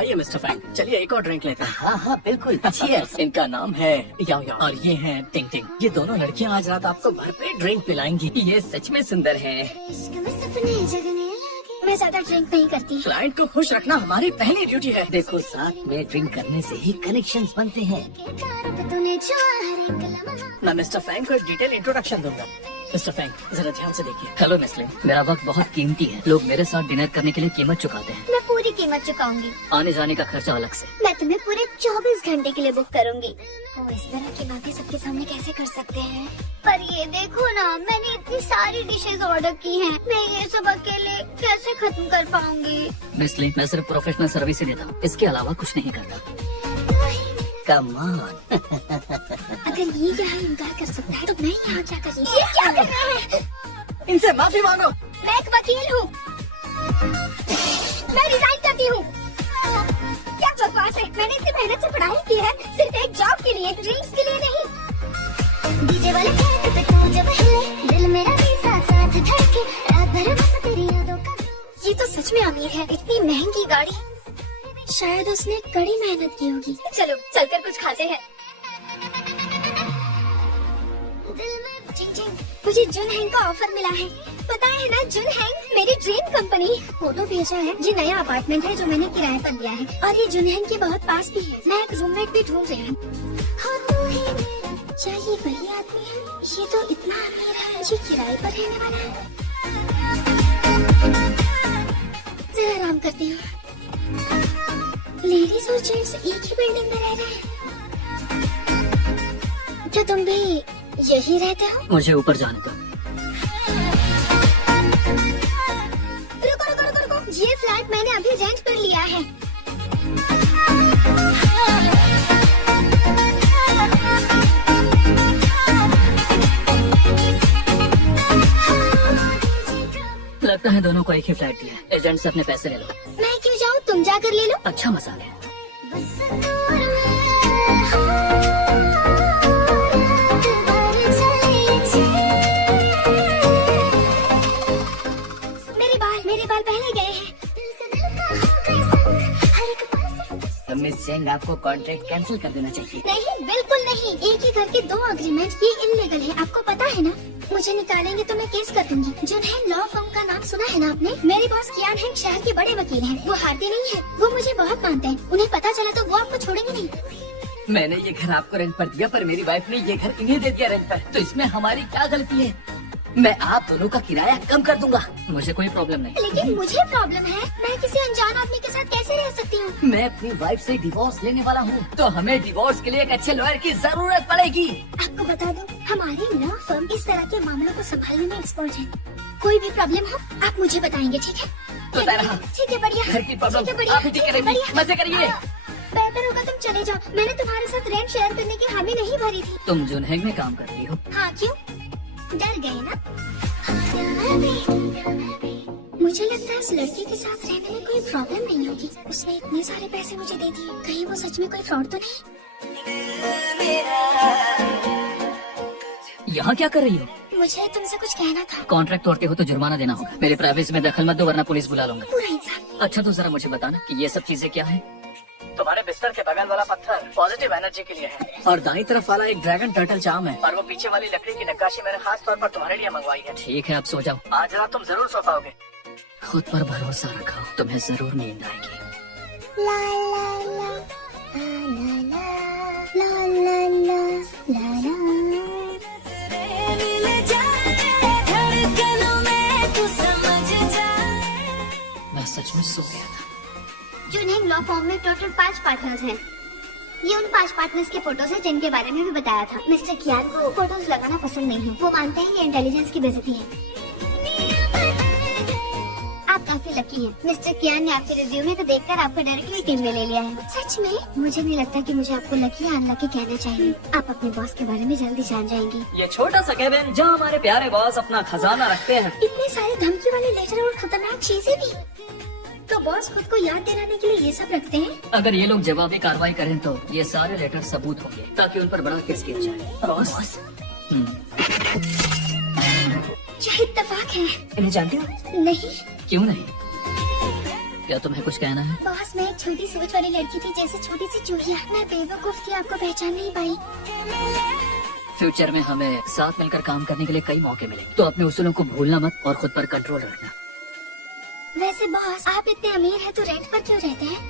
आइए mister Fang, चलिए एक और ड्रिंक लेते हैं। हाँ हाँ बिल्कुल, चीयर्स। इनका नाम है याओ याओ और ये है टिंग टिंग। ये दोनों लड़कियां आज रात आपको भरपेट ड्रिंक पिलाएंगी। ये सच में सुंदर है। मैं ज्यादा ड्रिंक नहीं करती। क्लाइंट को खुश रखना हमारी पहली ड्यूटी है। देखो, साथ में ड्रिंक करने से ही कनेक्शंस बनते हैं। मैं मिस्टर फैंग को एक डिटेल इंट्रोडक्शन दूंगा। मिस्टर फैंग, जरा ध्यान से देखिए। हेलो नेस्ले, मेरा वक्त बहुत कीमती है। लोग मेरे साथ डिनर करने के लिए कीमत चुकाते हैं। मैं पूरी कीमत चुकाऊंगी। आने जाने का खर्चा अलग से। मैं तुम्हें पूरे 24 घंटे के लिए बुक करूंगी। वो इस तरह की बातें सबके सामने कैसे कर सकते हैं? पर ये देखो ना, मैंने इतनी सारी डिशेज ऑर्डर की हैं। मैं ये सब अकेले कैसे खत्म कर पाऊंगी? नेस्ले, मैं सिर्फ प्रोफेशनल सर्विस ही देता हूँ, इसके अलावा कुछ नहीं करता। Come on. अगर ये यहाँ इनकार कर सकता है तो मैं यहाँ क्या कर रही हूँ? ये क्या कर रहे हैं? इनसे माफी मांगो। मैं एक वकील हूँ। मैं रिजाइन करती हूँ। क्या बकवास है? मैंने इतनी मेहनत से पढ़ाई की है, सिर्फ एक जॉब के लिए, ड्रीम्स के लिए नहीं। डीजे वाले ट्रैक पे तू जब हिले, दिल मेरा भी साथ साथ धड़के, रात भर बस तेरी यादों का। ये तो सच में अमीर है। इतनी महंगी गाड़ी, शायद उसने कड़ी मेहनत की होगी। चलो चलकर कुछ खाते हैं। मुझे जुन हैंग का ऑफर मिला है। पता है ना, जुन हैंग मेरी ड्रीम कंपनी। फोटो भेजा है। ये नया अपार्टमेंट है जो मैंने किराए पर लिया है और ये जुन हैंग के बहुत पास भी है। मैं एक रूममेट भी ढूंढ रही हूँ। क्या ये वही आदमी है? ये तो इतना अमीर है, ये किराए पर रहने वाला है। जरा आराम करती हूँ। लेडीज और जेंट्स एक ही बिल्डिंग में रह रहे हैं। क्या तुम भी यही रहते हो? मुझे ऊपर जाने दो। रुको रुको रुको रुको, ये फ्लैट मैंने अभी रेंट पर लिया है। लगता है दोनों को एक ही फ्लैट दिया है। एजेंट से अपने पैसे ले लो। मैं क्यों जाऊँ? तुम जाकर ले लो। अच्छा मसाला है। मेरे बाल पहले गए हैं। मिस जेंग, आपको कॉन्ट्रैक्ट कैंसिल कर देना चाहिए। नहीं, बिल्कुल नहीं। एक ही घर के 2 अग्रीमेंट, ये इल्लीगल है। आपको पता है ना? मुझे निकालेंगे तो मैं केस कर दूंगी। जुन हैंग लॉ फर्म का नाम सुना है ना आपने? मेरे बॉस कियान हैंग शहर के बड़े वकील हैं। वो हारते नहीं है। वो मुझे बहुत मानते हैं। उन्हें पता चला तो वो आपको छोड़ेंगे नहीं। मैंने ये घर आपको रेंट पर दिया, पर मेरी वाइफ ने ये घर इन्हें दे दिया रेंट पर, तो इसमें हमारी क्या गलती है? मैं आप दोनों का किराया कम कर दूंगा। मुझे कोई प्रॉब्लम नहीं। लेकिन मुझे प्रॉब्लम है। मैं किसी अनजान आदमी के साथ कैसे रह सकती हूँ? मैं अपनी वाइफ से डिवोर्स लेने वाला हूँ, तो हमें डिवोर्स के लिए एक अच्छे लॉयर की जरूरत पड़ेगी। आपको बता दूं, हमारी लॉ फर्म इस तरह के मामलों को संभालने में एक्सपर्ट है। कोई भी प्रॉब्लम हो आप मुझे बताएंगे, ठीक है? तो ठीक है, बढ़िया। घर की प्रॉब्लम ठीक है, बढ़िया। आप ही ठीक करेंगी। बढ़िया। मजे करिए। बेहतर होगा तुम चले जाओ। मैंने तुम्हारे साथ रेंट शेयर करने की हामी नहीं भरी थी। तुम जुन हैंग में काम करती हो? हाँ, क्यों? डर गए ना? मुझे लगता है इस लड़के के साथ रहने में कोई प्रॉब्लम नहीं होगी। उसने इतने सारे पैसे मुझे दे दिए, कहीं वो सच में कोई फ्रॉड तो नहीं? यहाँ क्या कर रही हो? मुझे तुमसे कुछ कहना था। कॉन्ट्रैक्ट तोड़ते हो तो जुर्माना देना होगा। मेरे प्राइवेसी में दखल मत दो, वरना पुलिस बुला लूंगा। पूरा इंसान। अच्छा, तो जरा मुझे बताना कि ये सब चीजें क्या है? तुम्हारे बिस्तर के बगल वाला पत्थर पॉजिटिव एनर्जी के लिए है और दाईं तरफ वाला एक ड्रैगन टर्टल चार्म है और वो पीछे वाली लकड़ी की नक्काशी मैंने खास तौर पर तुम्हारे लिए मंगवाई है। ठीक है, अब सो जाओ। आज रात तुम जरूर सो पाओगे। खुद पर भरोसा रखो, तुम्हें जरूर नींद आएगी। ला ला ला ला ला ला ला ला। मैं सच में सो गया था। जुन हैंग लॉ फर्म में टोटल 5 पार्टनर्स हैं। ये उन 5 पार्टनर्स के फोटोज हैं जिनके बारे में भी बताया था। मिस्टर कियान को फोटोज लगाना पसंद नहीं है। वो मानते हैं ये इंटेलिजेंस की बेइज्जती है। आप काफी लकी हैं। मिस्टर कियान ने आपके रिज्यूमे को देखकर आपको डायरेक्टली टीम में ले लिया है। सच में? मुझे नहीं लगता कि मुझे आपको लकी या अनलकी कहना चाहिए। आप अपने बॉस के बारे में जल्दी जान जाएंगी। ये छोटा सा केबिन जहाँ हमारे प्यारे बॉस अपना खजाना रखते हैं। इतने सारे धमकी वाले लेटर और खतरनाक चीजें भी। तो बॉस खुद को याद दिलाने के लिए ये सब रखते हैं? अगर ये लोग जवाबी कार्रवाई करें तो ये सारे लेटर सबूत होंगे, ताकि उन पर बड़ा केस किया जाए। बॉस? क्या इत्तेफाक है? इन्हें जानते हो? नहीं। क्यों नहीं? क्या तुम्हें कुछ कहना है? बॉस, मैं एक छोटी सोच वाली लड़की थी, जैसे छोटी सी चूड़िया। मैं बेवकूफ थी, आपको पहचान नहीं पाई। फ्यूचर में हमें साथ मिलकर काम करने के लिए कई मौके मिलेंगे, तो अपने उसूलों को भूलना मत और खुद पर कंट्रोल रखना। वैसे बॉस, आप इतने अमीर हैं तो रेंट पर क्यों रहते हैं?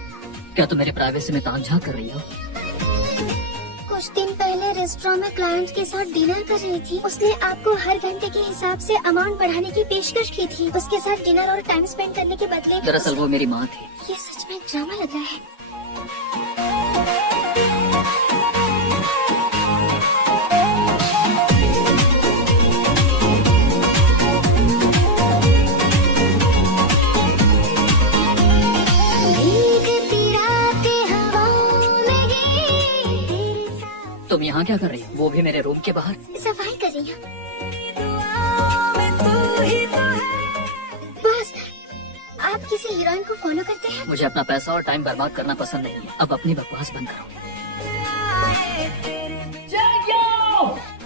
क्या तुम मेरी प्राइवेसी में तामझाम कर रही हो? कुछ दिन पहले रेस्टोरेंट में क्लाइंट के साथ डिनर कर रही थी। उसने आपको हर घंटे के हिसाब से अमाउंट बढ़ाने की पेशकश की थी, उसके साथ डिनर और टाइम स्पेंड करने के बदले। दरअसल वो मेरी माँ थी। ये सच में ड्रामा लग रहा है। तुम यहाँ क्या कर रही हो? वो भी मेरे रूम के बाहर। सफाई कर रही हूँ। बॉस, आप किसी हीरोइन को फॉलो करते हैं? मुझे अपना पैसा और टाइम बर्बाद करना पसंद नहीं है। अब अपनी बकवास बंद करो।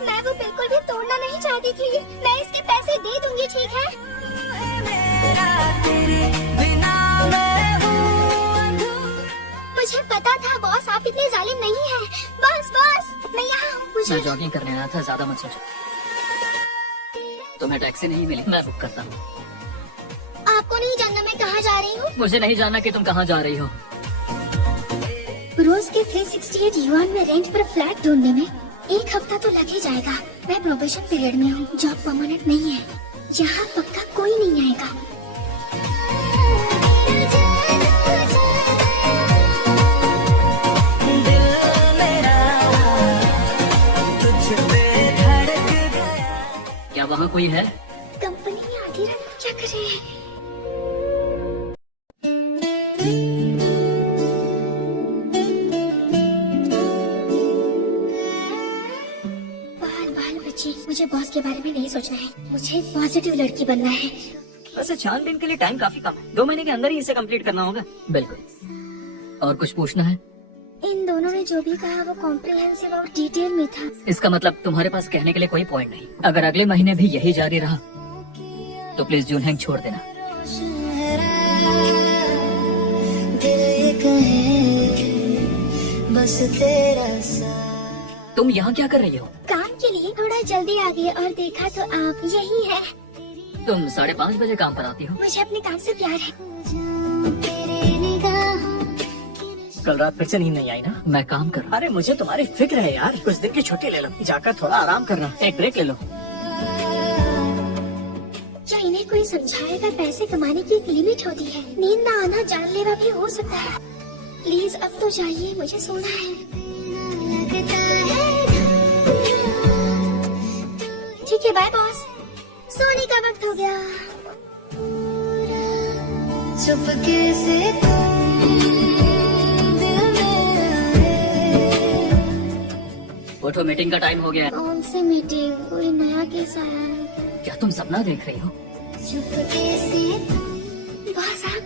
मैं वो बिल्कुल भी तोड़ना नहीं चाहती थी। मैं इसके पैसे दे दूंगी, ठीक है? मुझे पता था बॉस, आप इतने जालिम नहीं हैं। बॉस बॉस, मैं यहाँ हूँ। मैं जॉगिंग करने आया था, ज्यादा मत सोचो। तुम्हें टैक्सी नहीं मिली, मैं बुक करता हूँ। आपको नहीं जानना मैं कहाँ जा रही हूँ? मुझे नहीं जानना कि तुम कहाँ जा रही हो। रोज के 368 युआन में रेंट पर फ्लैट ढूंढने में 1 हफ्ता तो लग ही जाएगा। मैं प्रोबेशन पीरियड में हूँ, जॉब परमानेंट नहीं है। यहाँ पक्का कोई नहीं आएगा। क्या वहाँ कोई है? कंपनी में आधी रात को क्या कर रहे हैं? बाल बच्ची, मुझे बॉस के बारे में नहीं सोचना है। मुझे एक पॉजिटिव लड़की बनना है। वैसे छानबीन के लिए टाइम काफी कम है, 2 महीने के अंदर ही इसे कंप्लीट करना होगा। बिल्कुल। और कुछ पूछना है? इन दोनों ने जो भी कहा वो कॉम्प्रिहेंसिव और डिटेल में था। इसका मतलब तुम्हारे पास कहने के लिए कोई पॉइंट नहीं। अगर अगले महीने भी यही जारी रहा तो प्लीज जूनहैंग छोड़ देना। बस तेरा तुम यहाँ क्या कर रही हो? काम के लिए थोड़ा जल्दी आ गए और देखा तो आप यही है। तुम 5:30 बजे काम पर आती हो? मुझे अपने काम से प्यार है। कल रात फिर से नींद नहीं आई ना? मैं काम कर रहा हूँ। अरे मुझे तुम्हारी फिक्र है यार। कुछ दिन की छुट्टी ले लो, जाकर थोड़ा आराम करना। एक ब्रेक ले लो। क्या इन्हें कोई समझाएगा? पैसे कमाने की एक लिमिट होती है। नींद न आना जानलेवा भी हो सकता है। प्लीज अब तो जाइए, मुझे सोना है। ठीक है, बाय बॉस। सोने का वक्त हो गया। चुपके से उठो, मीटिंग का टाइम हो गया है। कौन सी मीटिंग? कोई नया केस आया है? क्या तुम सपना देख रही हो? चुपके से बॉस, आप,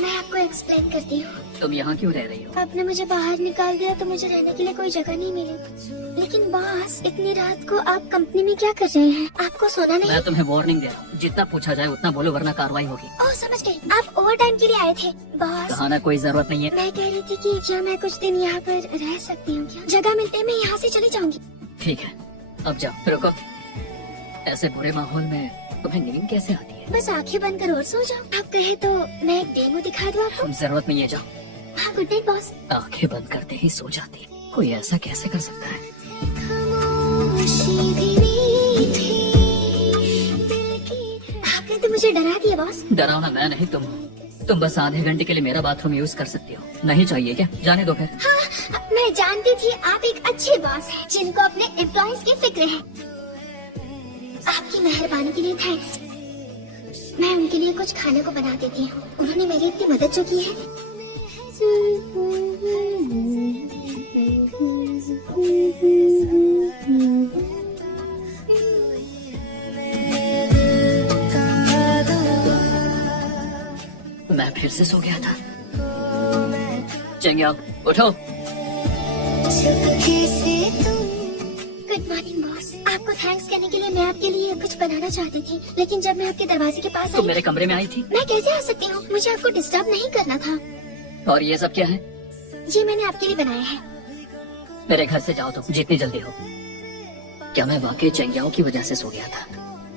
मैं आपको एक्सप्लेन करती हूँ। तुम यहाँ क्यों रह रही हो? आपने मुझे बाहर निकाल दिया तो मुझे रहने के लिए कोई जगह नहीं मिली। लेकिन बॉस, इतनी रात को आप कंपनी में क्या कर रहे हैं? आपको सोना नहीं? मैं तुम्हें वार्निंग दे रहा हूँ, जितना पूछा जाए उतना बोलो वरना कार्रवाई होगी। ओह, समझ गई। आप ओवर टाइम के लिए आए थे। बॉस, कहाना कोई जरूरत नहीं है। मैं कह रही थी कि क्या मैं कुछ दिन यहाँ पर रह सकती हूँ? क्या जगह मिलते मैं यहाँ से चली जाऊंगी। ठीक है, अब जाओ। रुको, ऐसे बुरे माहौल में तुम्हें नींद कैसे आती है? बस आंखें बंद कर और सो जाओ। आप कहे तो मैं एक डेमो दिखा दूँ आपको? तुम जरूरत नहीं है, जाओ। हाँ, गुड नाइट बॉस। आंखें बंद करते ही सो जाती है। कोई ऐसा कैसे कर सकता है? खामोशी भी मीठी दिल की। आपने तो मुझे डरा दिया बॉस। डरावना मैं नहीं, तुम हो। तुम बस आधे घंटे के लिए मेरा बाथरूम यूज कर सकती हो। नहीं चाहिए क्या? जाने दो फिर। हाँ, मैं जानती थी आप एक अच्छे बॉस हैं जिनको अपने एम्प्लॉइज की फिक्र है। आपकी मेहरबानी के लिए थैंक्स। मैं उनके लिए कुछ खाने को बना देती हूँ। उन्होंने मेरी इतनी मदद जो की है। मैं फिर से सो गया था। चंग्या, उठो। चुपके से तुम गुड मॉर्निंग बॉस। आपको थैंक्स कहने के लिए मैं आपके लिए कुछ बनाना चाहती थी, लेकिन जब मैं आपके दरवाजे के पास तुम आई, मेरे कमरे में आई थी मैं कैसे आ सकती हूँ? मुझे आपको डिस्टर्ब नहीं करना था। और ये सब क्या है? ये मैंने आपके लिए बनाया है। मेरे घर से जाओ तुम जितनी जल्दी हो। क्या मैं वाकई चेंगियाओं की वजह से सो गया था?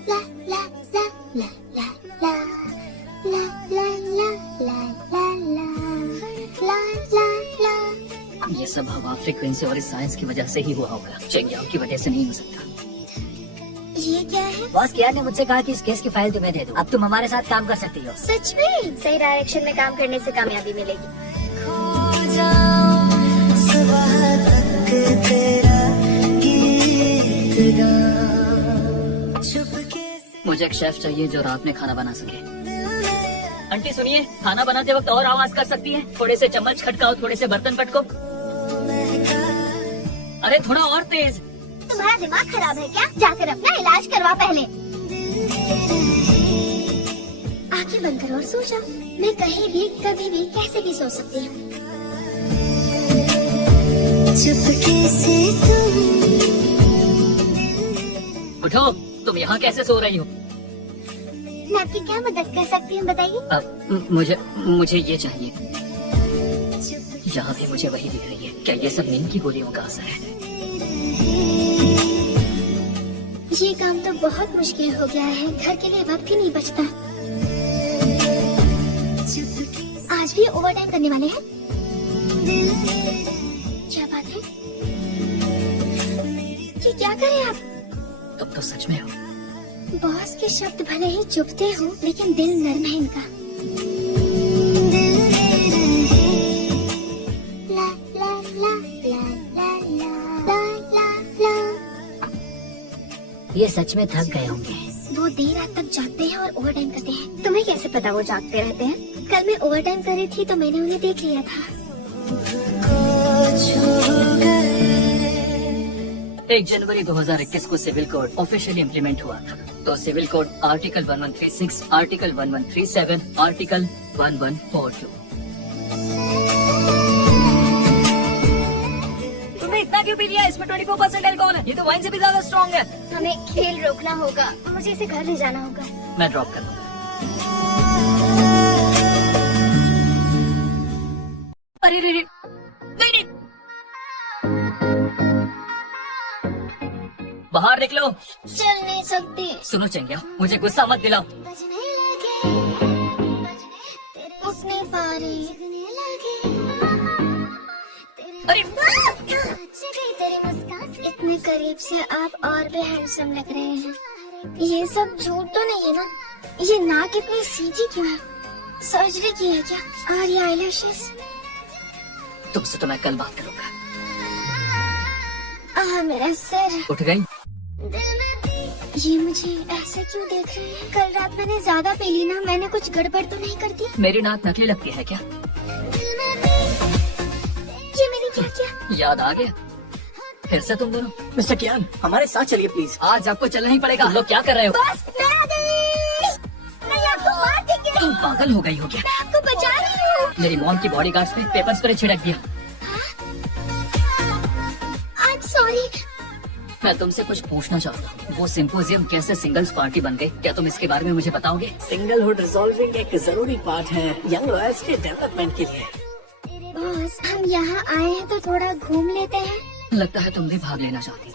ला ला ला ला ला ला ला ला ला ला ला ला ला। ये सब हवा, फ्रीक्वेंसी और इस साइंस की वजह से ही हुआ होगा। चेंगियाओं की वजह से नहीं हो सकता। ये क्या है? बॉस कियार ने मुझसे कहा कि इस केस की फाइल तुम्हें दे दूं। अब तुम हमारे साथ काम कर सकती हो। सच में? सही डायरेक्शन में काम करने से कामयाबी मिलेगी। मुझे एक शेफ चाहिए जो रात में खाना बना सके। आंटी सुनिए, खाना बनाते वक्त और आवाज कर सकती है? थोड़े से चम्मच खटकाओ, थोड़े से बर्तन पटको। अरे थोड़ा और तेज। तुम्हारा दिमाग खराब है क्या? जाकर अपना इलाज करवा पहले। आंखें बंद करो और सो जाओ। मैं कहीं भी, कभी भी, कैसे भी सो सकती हूँ। चुपके से तुम उठो, तुम यहाँ कैसे सो रही हो? मैं आपकी क्या मदद कर सकती हूँ बताइए? मुझे ये चाहिए। यहाँ भी मुझे वही दिख रही है। क्या ये सब नींद की गोलियों का असर है? ये काम तो बहुत मुश्किल हो गया है। घर के लिए वक्त ही नहीं बचता। आज भी ओवर टाइम करने वाले हैं? क्या बात है? ये क्या करें आप? तुम तो सच में हो। बॉस के शब्द भले ही चुभते हो, लेकिन दिल नर्म है इनका। ला ला ला ला ला ला ला ला। ये सच में थक गए होंगे। वो देर रात तक जागते हैं और ओवर टाइम करते हैं। तुम्हें कैसे पता वो जागते रहते हैं? कल मैं ओवर टाइम कर रही थी तो मैंने उन्हें देख लिया था। 1 जनवरी 2021 को सिविल कोड ऑफिशियली इम्प्लीमेंट हुआ था। तो civil code article 1136, article 1137, article 1142। तुमने इतना क्यों पी लिया? इसमें 24% अल्कोहल है। ये तो वाइन से भी ज्यादा स्ट्रॉन्ग है। हमें खेल रोकना होगा। मुझे इसे घर ले जाना होगा। मैं ड्रॉप कर दूंगा। अरे रे रे, नहीं। बाहर निकलो। चल नहीं सकती। सुनो चंगिया, मुझे गुस्सा मत दिलाओ। बजने लगे, उठ नहीं पा रही। अरे तेरी मुस्कान से इतने करीब से आप और भी हैंडसम लग रहे हैं। ये सब झूठ तो नहीं है ना? ये नाक इतनी सीधी क्यों है? सर्जरी की है क्या? और ये आईलैशेस? तुमसे तो मैं कल बात करूंगा। मेरा सिर। उठ गई? ये मुझे ऐसे क्यों देख रहे हैं? कल रात मैंने ज्यादा पी ली ना? मैंने कुछ गड़बड़ तो नहीं कर दी? मेरी नाक नकली लगती है क्या? ये मैंने क्या किया? याद आ गया? फिर से तुम दोनों? मिस्टर कियान, हमारे साथ चलिए प्लीज। आज आपको चलना ही पड़ेगा। तुम लोग क्या कर रहे हो? बस मैं आ गई। मैं आपको मार देंगे। तुम पागल हो गई हो क्या? मैं आपको बचा रही हूँ। मेरी मॉम की बॉडीगार्ड्स ने पेपर स्प्रे छिड़क दिया। I am sorry. मैं तुमसे कुछ पूछना चाहता हूँ। वो सिंपोजियम कैसे सिंगल्स पार्टी बन गई? क्या तुम इसके बारे में मुझे बताओगे? सिंगलहुड रिजॉल्विंग एक जरूरी पार्ट है यंग लॉयर्स के डेवलपमेंट के लिए। बॉस, हम यहाँ आए हैं तो थोड़ा घूम लेते हैं। लगता है तुम भी भाग लेना चाहती।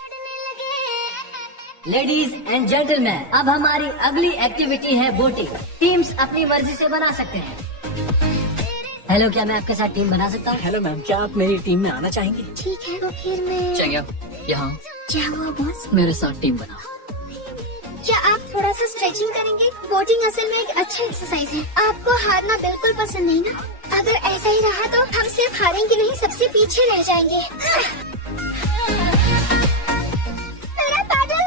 लेडीज एंड जेंटलमैन, अब हमारी अगली एक्टिविटी है बोटिंग। टीम्स अपनी मर्जी से बना सकते हैं। हेलो, क्या मैं आपके साथ टीम बना सकता हूँ? हेलो मैम, क्या आप मेरी टीम में आना चाहेंगी? ठीक है, तो फिर मैं। चंगिया, यहाँ क्या हुआ बॉस? मेरे साथ टीम बनाओ। क्या आप थोड़ा सा स्ट्रेचिंग करेंगे? बोटिंग असल में एक अच्छा एक्सरसाइज है। आपको हारना बिल्कुल पसंद नहीं ना? अगर ऐसा ही रहा तो हम सिर्फ हारेंगे नहीं, सबसे पीछे रह जाएंगे। मेरा पैडल।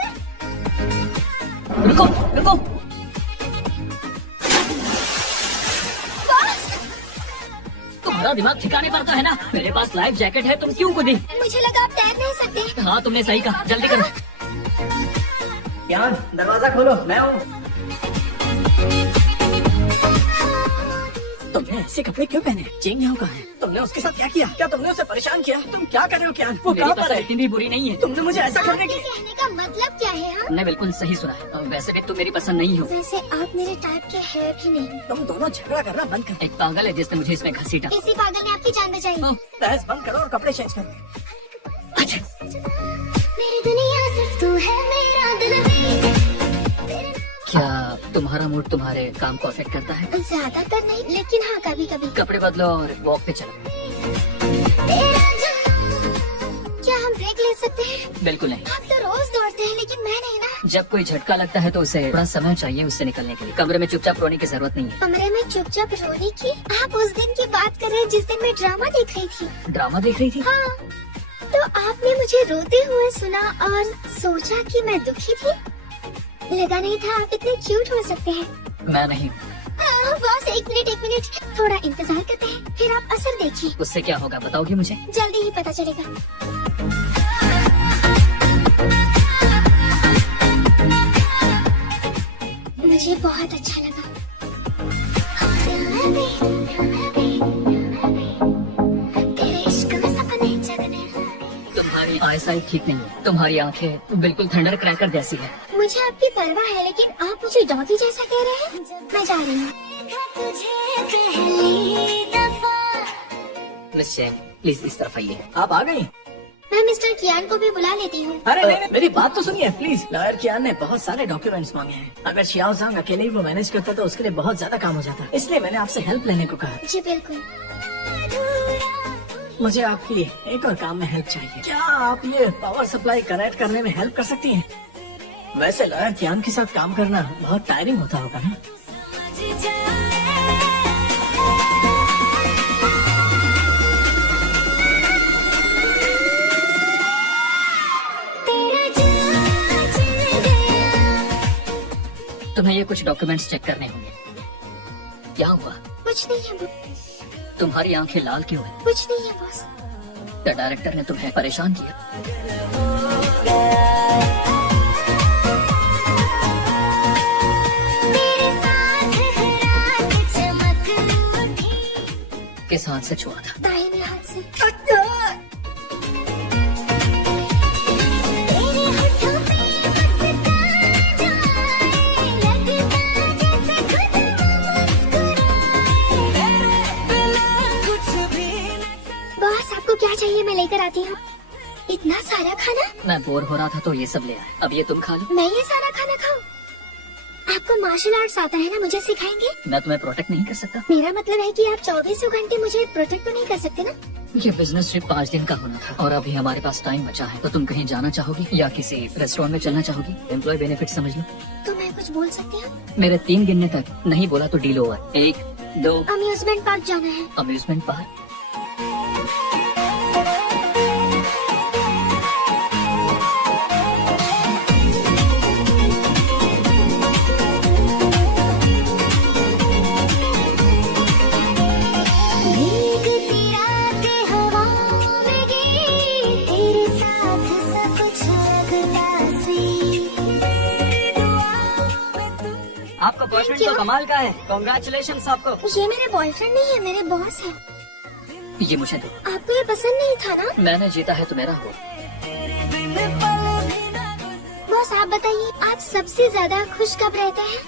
रुको रुको। बॉस, तुम्हारा दिमाग ठिकाने पर तो है ना? मेरे पास लाइफ जैकेट है, तुम क्यों कूदी? मुझे लगा आप तैर नहीं सकते। हाँ, तुमने सही कहा। जल्दी करो। कियान, दरवाजा खोलो, मैं हूँ। तुम तुमने ऐसे कपड़े क्यों पहने? चेंग यहाँ कहाँ है? तुमने उसके साथ क्या किया? क्या तुमने उसे परेशान किया? तुम क्या कर रहे हो? क्या वो मेरी कहाँ पर पसंद है? इतनी भी बुरी नहीं है। तुमने मुझे ऐसा करने आपके की कहने का मतलब क्या है? हाँ? तुमने बिल्कुल सही सुना है। और वैसे भी तुम मेरी पसंद नहीं हो। वैसे आप मेरे टाइप के है भी नहीं। तुम दोनों झगड़ा करना बंद करो। एक पागल है जिसने मुझे इसमें घसीटा। इसी पागल ने आपकी जान बचाई। बहस बंद करो और कपड़े चेंज करो। अच्छा, मेरी दुनिया सिर्फ तू है, मेरा दिल भी। क्या तुम्हारा मूड तुम्हारे काम को अफेक्ट करता है? ज्यादातर नहीं, लेकिन हाँ कभी कभी। कपड़े बदलो और वॉक पे चलो। क्या हम ब्रेक ले सकते हैं? बिल्कुल नहीं। आप तो रोज दौड़ते हैं, लेकिन मैं नहीं ना। जब कोई झटका लगता है तो उसे थोड़ा समय चाहिए उससे निकलने के लिए। कमरे में चुपचाप रोने की जरूरत नहीं है। कमरे में चुपचाप रोने की? आप उस दिन की बात कर रहे हैं जिस दिन मैं ड्रामा देख रही थी? ड्रामा देख रही थी? हाँ, तो आपने मुझे रोते हुए सुना और सोचा कि मैं दुखी थी। लगा नहीं था आप इतने क्यूट हो सकते हैं। मैं नहीं। बॉस एक मिनट, थोड़ा इंतजार करते हैं, फिर आप असर देखिए। उससे क्या होगा बताओगे मुझे? जल्दी ही पता चलेगा। मुझे बहुत अच्छा लगा। तेरे इश्क में सपने जगने लगे। तुम्हारी आईसाइट ठीक नहीं है। तुम्हारी आंखें बिल्कुल थंडर क्रैकर जैसी है। मुझे आपकी परवाह है, लेकिन आप मुझे डॉगी जैसा कह रहे हैं। मैं जा रही हूँ। मिस जैन, प्लीज इस तरफ आइए। आप आ गई? मैं मिस्टर कियान को भी बुला लेती हूँ। अरे नहीं, मेरी बात तो सुनिए प्लीज। लॉयर कियान ने बहुत सारे डॉक्यूमेंट्स मांगे हैं। अगर शियाओ ज़ांग अकेले ही वो मैनेज करता तो उसके लिए बहुत ज्यादा काम हो जाता, इसलिए मैंने आपसे हेल्प लेने को कहा। जी बिल्कुल। मुझे आपकी एक और काम में हेल्प चाहिए। क्या आप ये पावर सप्लाई कनेक्ट करने में हेल्प कर सकती हैं? वैसे लॉयर कियान के साथ काम करना बहुत टायरिंग होता होगा ना? तुम्हें ये कुछ डॉक्यूमेंट्स चेक करने होंगे। क्या हुआ? कुछ नहीं है बॉस। तुम्हारी आंखें लाल क्यों है? कुछ नहीं है बॉस। क्या डायरेक्टर ने तुम्हें परेशान किया? किस हाथ से छुआ था? दाहिने हाथ से। बॉस आपको क्या चाहिए? मैं लेकर आती हूँ। इतना सारा खाना? मैं बोर हो रहा था तो ये सब ले आया। अब ये तुम खा लो। मैं ये सारा खाना खाऊं? आपको मार्शल आर्ट्स आता है ना, मुझे सिखाएंगे? मैं तुम्हें प्रोटेक्ट नहीं कर सकता। मेरा मतलब है कि आप 24 घंटे मुझे प्रोटेक्ट तो नहीं कर सकते ना? ये बिजनेस ट्रिप 5 दिन का होना था और अभी हमारे पास टाइम बचा है। तो तुम कहीं जाना चाहोगी या किसी रेस्टोरेंट में चलना चाहोगी? एम्प्लॉय बेनिफिट समझ लो। तो मैं कुछ बोल सकती हूँ? मेरे 3 गिनने तक नहीं बोला तो डील ओवर। 1, 2। अम्यूजमेंट पार्क जाना है। Amusement park? भीगती रातें हवाओं में गिरी, तेरे साथ सब कुछ लगता सी। आपका बॉयफ्रेंड तो कमाल का है। कॉन्ग्रेचुलेशन आपको। ये मेरे बॉयफ्रेंड नहीं है, मेरे बॉस है। ये मुझे दो। आपको ये पसंद नहीं था ना? मैंने जीता है तो मेरा हो। बॉस आप बताइए, आप सबसे ज्यादा खुश कब रहते हैं?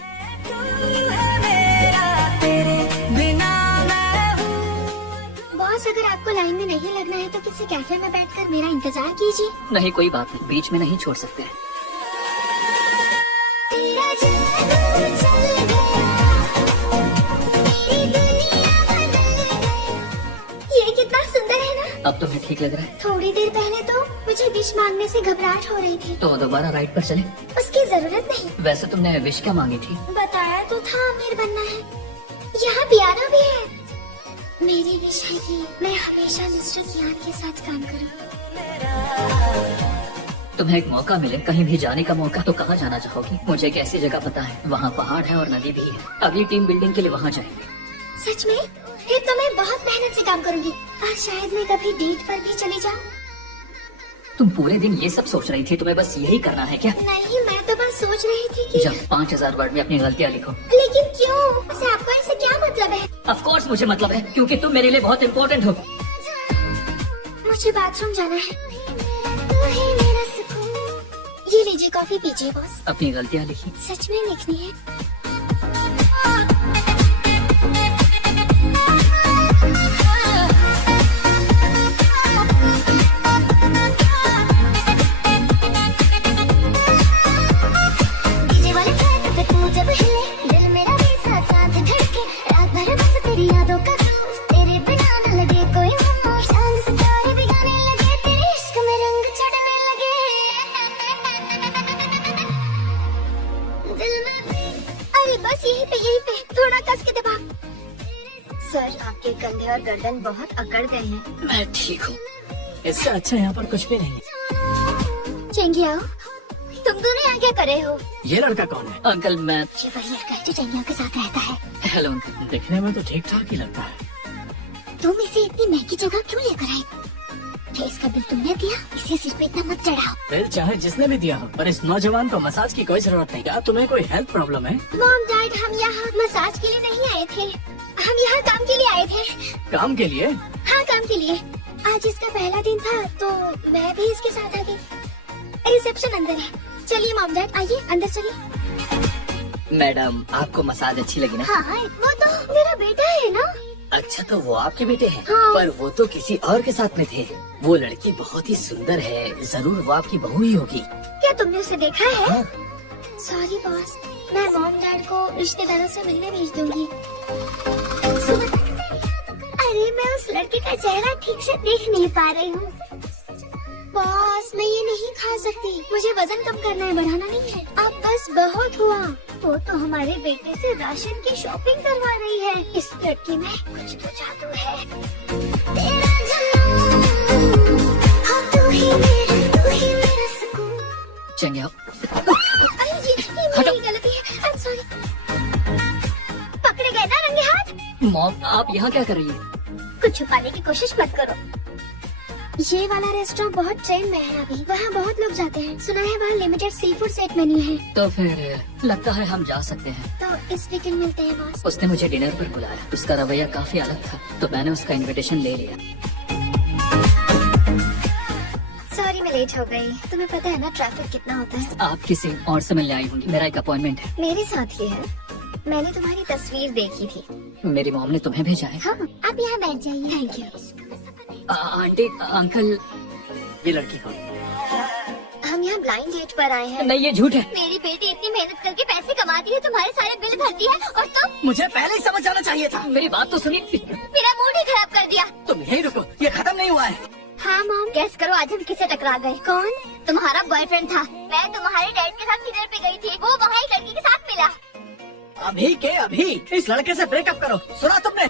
बॉस अगर आपको लाइन में नहीं लगना है तो किसी कैफे में बैठकर मेरा इंतजार कीजिए। नहीं कोई बात नहीं, बीच में नहीं छोड़ सकते। तेरा जादू चल गया, मेरी दुनिया बदल गई। ये कितना सुंदर है ना? अब तुम्हें ठीक लग रहा है? थोड़ी देर पहले तो मुझे विश मांगने से घबराहट हो रही थी। तो दोबारा राइड पर चले? उसकी जरूरत नहीं। वैसे तुमने विश क्या मांगी थी? बताया तो था अमीर बनना है। यहाँ पियानो भी है। मेरी विश है कि मैं हमेशा मिस्टर कियान के साथ काम करूँ। तुम्हें एक मौका मिले, कहीं भी जाने का मौका, तो कहाँ जाना चाहोगी? मुझे एक ऐसी जगह पता है, वहाँ पहाड़ है और नदी भी है। अगली टीम बिल्डिंग के लिए वहाँ जाएंगे। सच में? फिर तो मैं बहुत मेहनत से काम करूँगी और शायद मैं कभी डेट पर भी चली जाऊँ। तुम पूरे दिन ये सब सोच रही थी? तुम्हें बस यही करना है क्या? नहीं, मैं तो बस सोच रही थी कि जब 5000 वर्ड में अपनी गलतियाँ लिखो। लेकिन क्यों? वैसे आपको इससे क्या मतलब है? ऑफ कोर्स मुझे मतलब है, क्योंकि तुम मेरे लिए बहुत इम्पोर्टेंट हो। मुझे बाथरूम जाना है। ये लीजिए कॉफी पीजिए बॉस। अपनी गलतियाँ लिखी। सच में लिखनी है। अरे बस यहीं पे थोड़ा कस के दबा। सर आपके कंधे और गर्दन बहुत अकड़ गए हैं। मैं ठीक हूँ, इससे अच्छा यहाँ पर कुछ भी नहीं है। चेंगिया, तुम दोनों यहाँ क्या कर रहे हो? ये लड़का कौन है? अंकल मैं। ये वही लड़का है जो चेंगिया के साथ रहता है। Hello uncle. दिखने में तो ठीक ठाक ही लगता है। तुम इसे इतनी महंगी जगह क्यों लेकर आए? फेस का बिल तुमने दिया, इसे सिर पे इतना मत चढ़ाओ। बिल चाहे जिसने भी दिया हो, पर इस नौजवान को मसाज की कोई जरूरत नहीं। क्या तुम्हें कोई हेल्थ प्रॉब्लम है? मॉम डैड, हम यहाँ मसाज के लिए नहीं आए थे, हम यहाँ काम के लिए आए थे। काम के लिए? हाँ काम के लिए। आज इसका पहला दिन था तो मैं भी इसके साथ आ गई। रिसेप्शन अंदर है। चलिए मॉम डैड आइए अंदर चलिए। मैडम आपको मसाज अच्छी लगी ना? हाँ वो तो मेरा बेटा है ना। अच्छा तो वो आपके बेटे हैं? हाँ। पर वो तो किसी और के साथ में थे। वो लड़की बहुत ही सुंदर है, जरूर वो आपकी बहू ही होगी। क्या तुमने उसे देखा है? हाँ। सॉरी बॉस, मैं मॉम डैड को रिश्तेदारों से मिलने भेज दूंगी। अरे मैं उस लड़के का चेहरा ठीक से देख नहीं पा रही हूँ। बॉस मैं ये नहीं खा सकती, मुझे वजन कम करना है, बढ़ाना नहीं है। अब बस बहुत हुआ। वो तो हमारे बेटे से राशन की शॉपिंग करवा रही है। इस लड़की में कुछ तो जादू है। तेरा जन्म, हाँ तू ही मेरा सुकून। चंगिया अरे ये मेरी गलती है, I'm sorry। पकड़े गए ना रंगे हाथ। मॉम आप यहाँ क्या कर रही है? कुछ छुपाने की कोशिश मत करो। ये वाला रेस्टोरेंट बहुत ट्रेंड में है अभी, वहाँ बहुत लोग जाते हैं। सुना है वहाँ limited sea food set menu है। तो फिर लगता है हम जा सकते हैं। तो इस वीकेंड मिलते हैं बॉस। उसने मुझे डिनर पर बुलाया, उसका रवैया काफी अलग था, तो मैंने उसका इनविटेशन ले लिया। सॉरी मैं लेट हो गई। तुम्हें पता है ना ट्रैफिक कितना होता है। आप किसी और से मिलने आई होंगी, मेरा एक अपॉइंटमेंट है। मेरे साथ ही है, मैंने तुम्हारी तस्वीर देखी थी। मेरी मॉम ने तुम्हें भेजा है? हाँ आप यहाँ बैठ जाइए। Thank you. Aunty uncle. ये लड़की कौन? हम यहाँ ब्लाइंड डेट पर आए हैं। नहीं ये झूठ है। मेरी बेटी इतनी मेहनत करके पैसे कमाती है, तुम्हारे सारे बिल भरती है, और तुम। मुझे पहले ही समझ जाना चाहिए था। मेरी बात तो सुनिए। मेरा मूड ही खराब कर दिया। तुम यहीं रुको, ये खत्म नहीं हुआ है। हाँ मॉम, गेस करो आज हम किससे टकरा गए? कौन? तुम्हारा बॉयफ्रेंड था। मैं तुम्हारे डैड के साथ डिनर पे गई थी, वो वहाँ एक लड़की के साथ मिला। अभी के अभी इस लड़के से ब्रेकअप करो। सुना तुमने?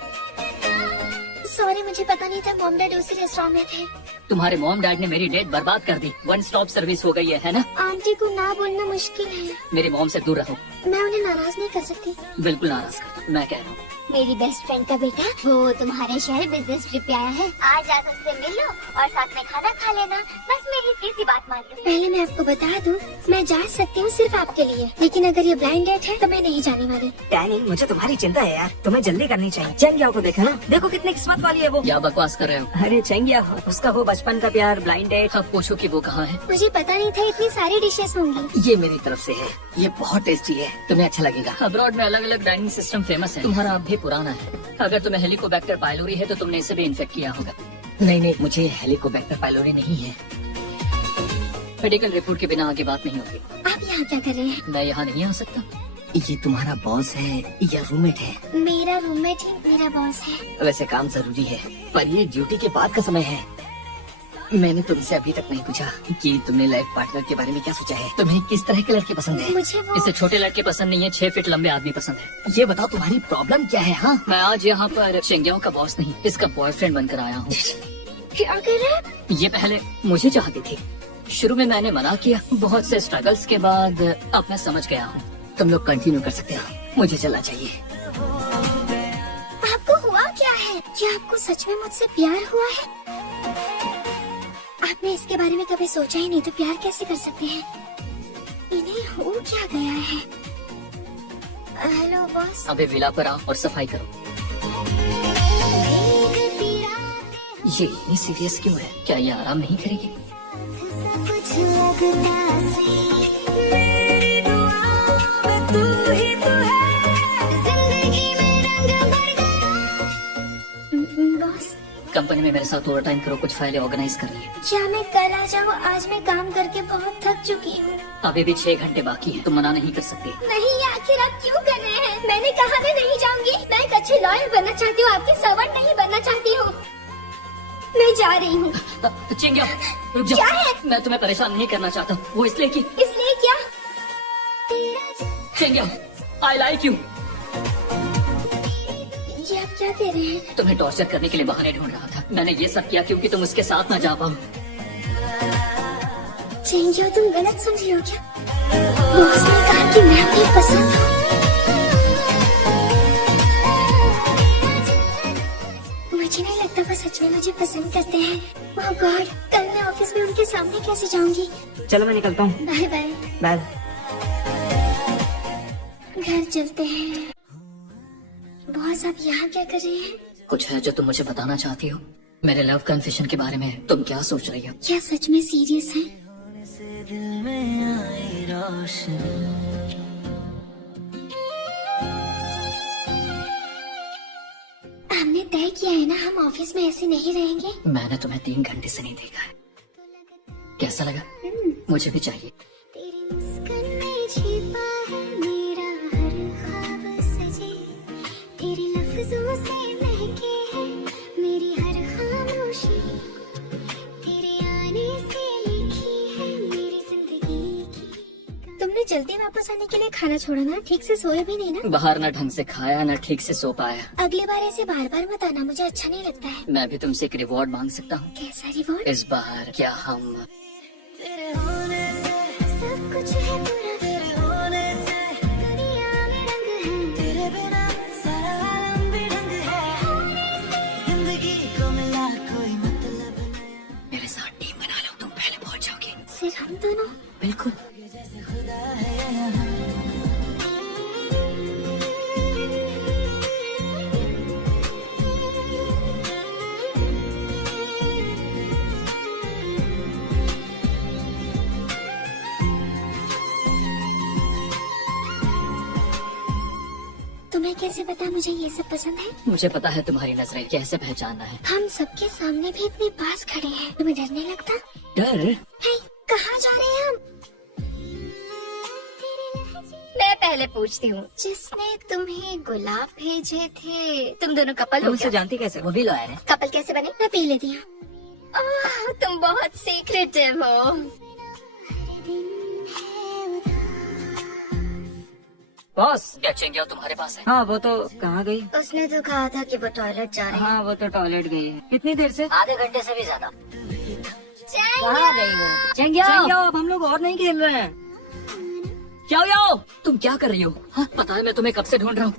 सॉरी मुझे पता नहीं था मॉम डैड उसी रेस्टोरेंट में थे। तुम्हारे मॉम डैड ने मेरी डेट बर्बाद कर दी। वन स्टॉप सर्विस हो गई है ना? आंटी को ना बोलना मुश्किल है। मेरी मॉम से दूर रहो। मैं उन्हें नाराज नहीं कर सकती। बिल्कुल नाराज कर, मैं कह रहा हूँ। मेरी बेस्ट फ्रेंड का बेटा वो तुम्हारे शहर बिजनेस ट्रिप पे आया है। आज जाकर उससे मिल लो और साथ में खाना खा लेना। बस मेरी इतनी सी बात मान लो। पहले मैं आपको बता दूं, मैं जा सकती हूँ सिर्फ आपके लिए, लेकिन अगर ये ब्लाइंड डेट है तो मैं नहीं जाने वाली। डैनी मुझे तुम्हारी चिंता है यार, तुम्हें जल्दी करनी चाहिए। चेंगिया को देखा ना, देखो कितनी किस्मत वाली है वो। क्या बकवास कर रहे हो? अरे चेंगिया, उसका वो बचपन का प्यार ब्लाइंड डेट। अब पूछो कि वो कहाँ है। मुझे पता नहीं था इतनी सारी डिशेस होंगी। ये मेरी तरफ से है, ये बहुत टेस्टी है, तुम्हें अच्छा लगेगा। अब्रॉड में अलग अलग डाइनिंग सिस्टम फेमस है, तुम्हारा अब भी पुराना है। अगर तुम्हें हेलिकोबैक्टर पाइलोरी है तो तुमने इसे भी इन्फेक्ट किया होगा। नहीं मुझे हेलिकोबैक्टर पाइलोरी नहीं है। मेडिकल रिपोर्ट के बिना आगे बात नहीं होगी। आप यहाँ क्या कर रहे हैं? मैं यहाँ नहीं आ सकता। ये तुम्हारा बॉस है या रूममेट है? मेरा रूममेट ही मेरा बॉस है। वैसे काम जरूरी है, पर ये ड्यूटी के बाद का समय है। मैंने तुमसे अभी तक नहीं पूछा कि तुमने लाइफ पार्टनर के बारे में क्या सोचा है। तुम्हें किस तरह के लड़के पसंद है? मुझे वो इसे छोटे लड़के पसंद नहीं है, 6 फीट लंबे आदमी पसंद है। ये बताओ तुम्हारी प्रॉब्लम क्या है? हाँ मैं आज यहाँ पर चेंगियाओं का बॉस नहीं, इसका बॉयफ्रेंड बनकर आया हूँ। क्या कर रहे हैं? ये पहले मुझे चाहती थी, शुरू में मैंने मना किया, बहुत से स्ट्रगल्स के बाद अब मैं समझ गया हूँ। तुम लोग कंटिन्यू कर सकते हो, मुझे चलना चाहिए। आपको हुआ क्या है? क्या आपको सच में मुझसे प्यार हुआ है? आपने इसके बारे में कभी सोचा ही नहीं, तो प्यार कैसे कर सकते हैं? इन्हें हो क्या गया है? Hello boss. अभी विला पर आओ और सफाई करो। ये इतनी सीरियस क्यों है? क्या ये आराम नहीं करेगी? सब कुछ लगता sweet। मेरी दुआओं में तू ही तो है, जिंदगी में रंग भर गया। बॉस, कंपनी में मेरे साथ ओवर टाइम करो, कुछ फाइलें ऑर्गेनाइज कर रही है। क्या मैं कल आ जाऊँ? आज मैं काम करके बहुत थक चुकी हूँ। अभी भी 6 घंटे बाकी है, तुम मना नहीं कर सकती। नहीं, आखिर आप क्यों कर रहे हैं? मैंने कहा मैं नहीं जाऊंगी। मैं एक अच्छी लॉयर बनना चाहती हूँ, आपकी सर्वेंट नहीं बनना चाहती हूँ। मैं जा रही हूँ। चिंग्या, रुक जाओ। क्या है? मैं तुम्हें परेशान नहीं करना चाहता, वो इसलिए कि इसलिए क्या? चिंग्या, आई लाइक यू। ये आप क्या कह रहे हैं? तुम्हें टॉर्चर करने के लिए बहाने ढूंढ रहा था। मैंने ये सब किया क्योंकि तुम उसके साथ ना जा पाओ। चिंग्या, तुम गलत समझ रहे हो क्या? बॉस ने कहा कि मैं अपनी पसंद हूँ। मुझे नहीं लगता वो सच में मुझे पसंद करते हैं। ओह गॉड, कल मैं ऑफिस में उनके सामने कैसे जाऊंगी? चलो मैं निकलता हूँ। Bye bye. बाय। घर चलते हैं। बॉस, आप यहाँ क्या कर रहे हैं? कुछ है जो तुम मुझे बताना चाहती हो? मेरे लव कन्फेशन के बारे में तुम क्या सोच रही हो? क्या सच में सीरियस है? हमने तय किया है ना, हम ऑफिस में ऐसे नहीं रहेंगे। मैंने तुम्हें 3 घंटे से नहीं देखा है। कैसा लगा? मुझे भी चाहिए। तेरी मुस्कान में छिपा है मेरा हर ख्वाब सजे, तेरे लफ्जों से महके है मेरी हर खामोशी, तेरे आने से लिखी है मेरी जिंदगी की। तुमने जल्दी वापस आने के लिए खाना छोड़ा ना? ठीक से सोए भी नहीं ना? बाहर ना ढंग से खाया ना ठीक से सो पाया। अगली बार ऐसे बार बार मत आना, मुझे अच्छा नहीं लगता है। मैं भी तुमसे एक रिवॉर्ड मांग सकता हूँ? कैसा रिवॉर्ड? इस बार क्या हम सब कुछ है पूरा, तेरे होने से दुनिया में रंग है, तेरे बिना सारा आलम भी ढंग है, जिंदगी को मिला कोई मतलब नया। मेरे साथ टीम बना लो, तुम पहले पहुँच जाओगे। सिर्फ हम दोनों? बिल्कुल। तुम्हें कैसे पता मुझे ये सब पसंद है? मुझे पता है तुम्हारी नजरें कैसे पहचानना है। हम सबके सामने भी इतने पास खड़े हैं, तुम्हें डर नहीं लगता? डर? है, कहाँ जा रहे हैं हम? मैं पहले पूछती हूँ, जिसने तुम्हें गुलाब भेजे थे, तुम दोनों कपल तुम हो मुझसे क्या? जानती कैसे? वो भी लॉयर है। कपल कैसे बने? मैं पी लेती हूँ। ओह, तुम बहुत सीक्रेटिव हो। बॉस। क्या चिंग्या तुम्हारे पास है? हाँ वो तो कहाँ गई? उसने तो कहा था कि वो टॉयलेट जा रही है। हाँ वो तो टॉयलेट गई है। कितनी देर से? आधे घंटे से भी ज्यादा। कहाँ गई वो? चिंग्या, अब हम लोग और नहीं खेल रहे हैं। क्या तुम क्या कर रही हो? हाँ, पता है मैं तुम्हें कब से ढूंढ रहा हूँ।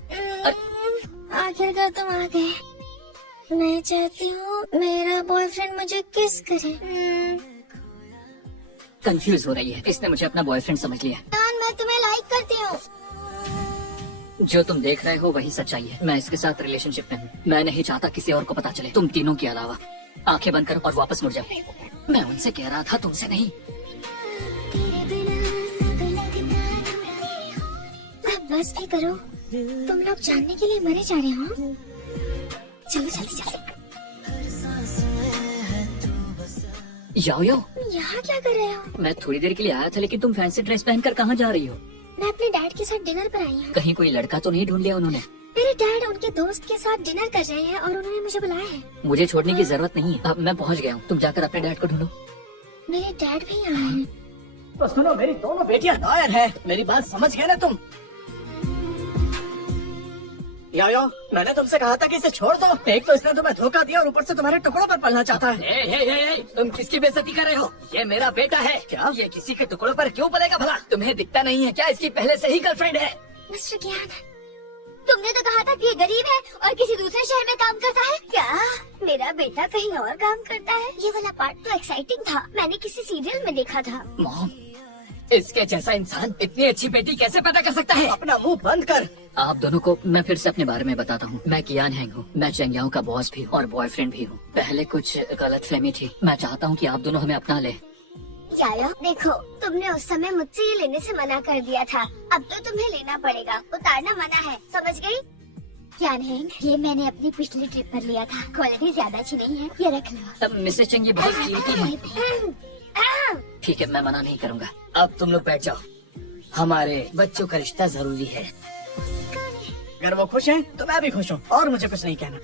आखिरकार तुम आ गए। मैं चाहती हूँ मेरा बॉयफ्रेंड मुझे किस करे। कंफ्यूज हो रही है, इसने मुझे अपना बॉयफ्रेंड समझ लिया। मैं तुम्हें लाइक करती हूँ। जो तुम देख रहे हो वही सच्चाई है। मैं इसके साथ रिलेशनशिप में हूँ। मैं नहीं चाहता किसी और को पता चले, तुम तीनों के अलावा। आंखें बंद करो और वापस मुड़ जाओ। मैं उनसे कह रहा था, तुमसे नहीं। अब बस भी करो, तुम लोग जानने के लिए मरे जा रहे हो। चलो जल्दी जल्दी। याओ यहाँ क्या कर रहे हो? मैं थोड़ी देर के लिए आया था, लेकिन तुम फैंसी ड्रेस पहनकर कहाँ जा रही हो? मैं अपने डैड के साथ डिनर पर आई हूँ। कहीं कोई लड़का तो नहीं ढूंढ लिया उन्होंने? मेरे डैड उनके दोस्त के साथ डिनर कर रहे हैं और उन्होंने मुझे बुलाया है। मुझे छोड़ने की जरूरत नहीं है, अब मैं पहुँच गया हूँ। तुम जाकर अपने डैड को ढूंढो। मेरे डैड भी यहाँ हैं। तो सुनो, मेरी दोनों बेटियां लॉयर है, मेरी बात समझ गए ना तुम? यो, मैंने तुमसे कहा था कि इसे छोड़ दो। एक तो इसने तुम्हें धोखा दिया और ऊपर से तुम्हारे टुकड़ों पर पलना चाहता है। हे, तुम किसकी बेइज्जती कर रहे हो? ये मेरा बेटा है। क्या? ये किसी के टुकड़ों पर क्यों पलेगा भला? तुम्हें दिखता नहीं है क्या इसकी पहले से ही गर्लफ्रेंड है? मिस्टर ज्ञान, तुमने तो कहा था कि ये गरीब है और किसी दूसरे शहर में काम करता है। क्या मेरा बेटा कहीं और काम करता है? ये वाला पार्ट तो एक्साइटिंग था, मैंने किसी सीरियल में देखा था। मॉम, इसके जैसा इंसान इतनी अच्छी बेटी कैसे पैदा कर सकता है? अपना मुंह बंद कर। आप दोनों को मैं फिर से अपने बारे में बताता हूँ। मैं कियान हैंग हूँ। मैं चेंग याओ का बॉस भी हूँ और बॉयफ्रेंड भी हूँ। पहले कुछ गलतफहमी थी। मैं चाहता हूँ कि आप दोनों हमें अपना ले। याया देखो, तुमने उस समय मुझसे ये लेने से मना कर दिया था, अब तो तुम्हें लेना पड़ेगा। उतारना मना है, समझ गई? क्या नहीं, ये मैंने अपनी पिछली ट्रिप पर लिया था। क्वालिटी ज्यादा अच्छी नहीं है, ये रख लो। तब मिसेस चेंग ये बहुत कीमती है। ठीक है, मैं मना नहीं करूँगा। अब तुम लोग बैठ जाओ। हमारे बच्चों का रिश्ता जरूरी है। अगर वो खुश हैं तो मैं भी खुश हूँ और मुझे कुछ नहीं कहना।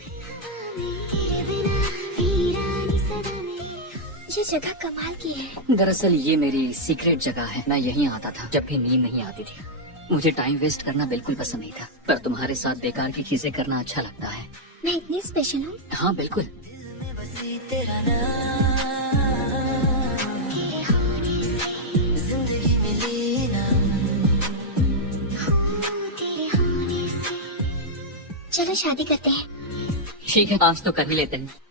ये जगह कमाल की है। दरअसल ये मेरी सीक्रेट जगह है। मैं यहीं आता था जब भी नींद नहीं आती थी। मुझे टाइम वेस्ट करना बिल्कुल पसंद नहीं था, पर तुम्हारे साथ बेकार की चीजें करना अच्छा लगता है। मैं इतनी स्पेशल हूँ? हाँ बिल्कुल। चलो शादी करते हैं। ठीक है, आज तो कर ही लेते हैं।